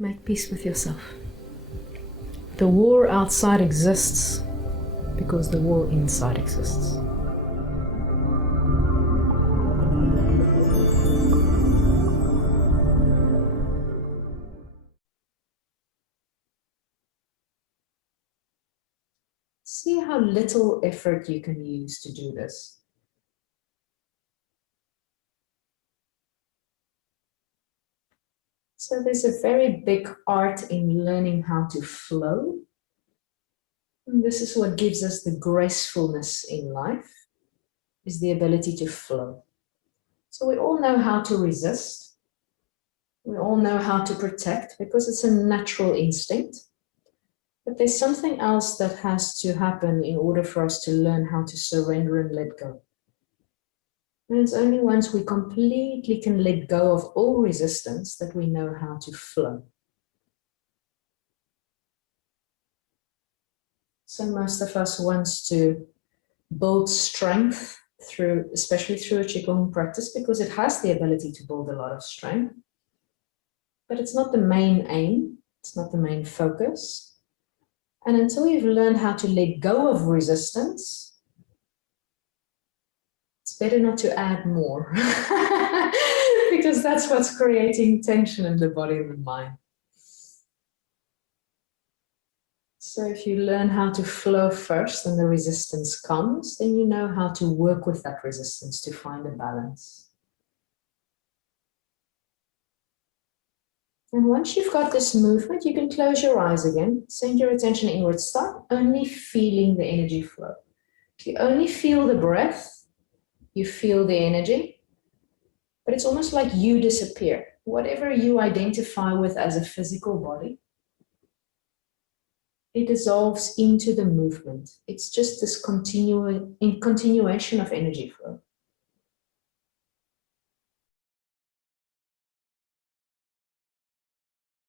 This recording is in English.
Make peace with yourself. The war outside exists because the war inside exists. See how little effort you can use to do this. So there's a very big art in learning how to flow. And this is what gives us the gracefulness in life, is the ability to flow. So we all know how to resist. We all know how to protect because it's a natural instinct. But there's something else that has to happen in order for us to learn how to surrender and let go. And it's only once we completely can let go of all resistance that we know how to flow. So most of us wants to build strength through, especially through a Qigong practice, because it has the ability to build a lot of strength. But it's not the main aim, it's not the main focus. And until you've learned how to let go of resistance, it's better not to add more because that's what's creating tension in the body and the mind. So if you learn how to flow first and the resistance comes, then you know how to work with that resistance to find a balance. And once you've got this movement, you can close your eyes again, send your attention inwards, start only feeling the energy flow. You only feel the breath, you feel the energy, but it's almost like you disappear. Whatever you identify with as a physical body, it dissolves into the movement. It's just this continuation of energy flow.